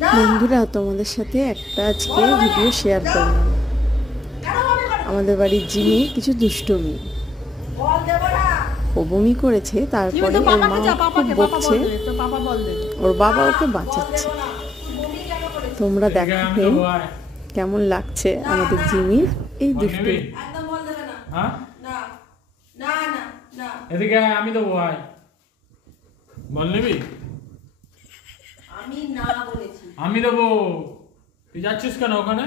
বন্ধুরা, তোমাদের সাথে একটা আজকে ভিডিও শেয়ার করলাম। আমাদের বাড়ির জিমি কিছু দুষ্টুমি, ও বমি করেছে, তারপরে ওর মা খুব বকছে, ওর বাবা ওকে বাঁচাচ্ছে। তোমরা দেখো কেমন লাগছে আমাদের জিমির এই দুষ্টুমি। এদিকে আমি দেবো, আয় বল নিবি। আমি দেবো, তুই যাচ্ছিস কেন ওখানে?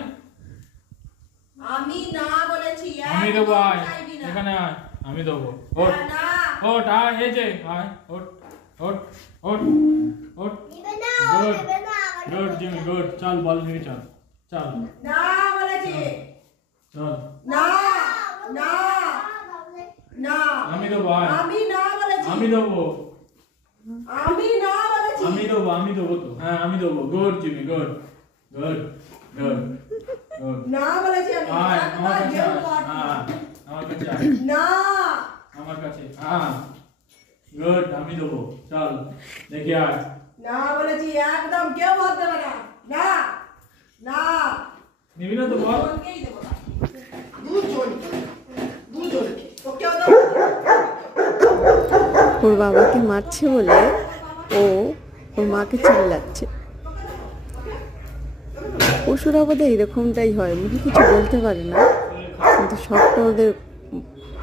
আমি না বলেছি, আমি দেবো, আয় এখানে আয়, আমি দেবো। ওঠ ওঠ, আয়, এই যে আয়, ওঠ ওঠ ওঠ ওঠ। Good good Jimmy, good. চল বল নিবি, চল চল। না বলেছি, চল। না না না, আমি দেবো, আয়। আমি না বলেছি, আমি দেবো, আমি না বলেছি, আমি দেবো, আমি দেবো তো। হ্যাঁ আমি দেবো। Good Jimmy, good good good good. না বলেছি আমি। আয় আমার কাছে, আয় আমার কাছে, আয় না আমার কাছে। হ্যাঁ গুড, আমি দেবো। চল দেখি, আয়। না বলেছি, একদম কেউ বাদ দেবে না। না না, নিবি না তো বল। দুজনকেই দেবো না। দুজন তো কেউ দেবো না। ওর বাবাকে মারছে বলে ও ওর মাকে চিল্লাচ্ছে। পশুরা বোধহয় এরকমটাই হয়, মুখে কিছু বলতে পারে না, কিন্তু সবটা ওদের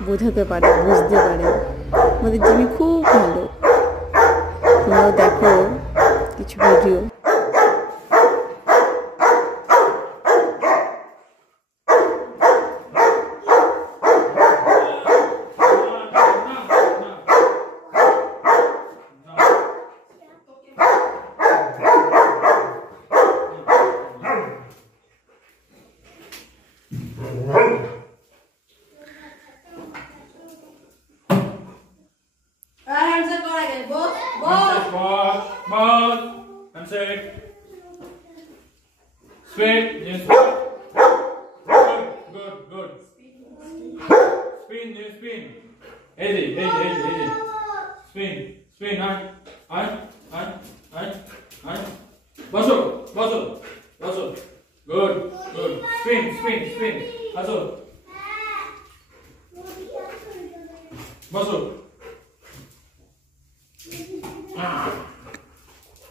বোঝাতে পারে, বুঝতে পারে। আমাদের জিমি খুব ভালো, তোমরাও দেখো কিছু ভিডিও। Handshake করা গেছে, বস Ball, ball, handshake. Straight, yes. Good, good, good. Spin, yes, spin. Easy, easy, easy, easy. Spin, spin, aye, aye, aye, aye, aye. Baso, baso, baso. Good, good. Spin, spin, spin. Baso. Baso.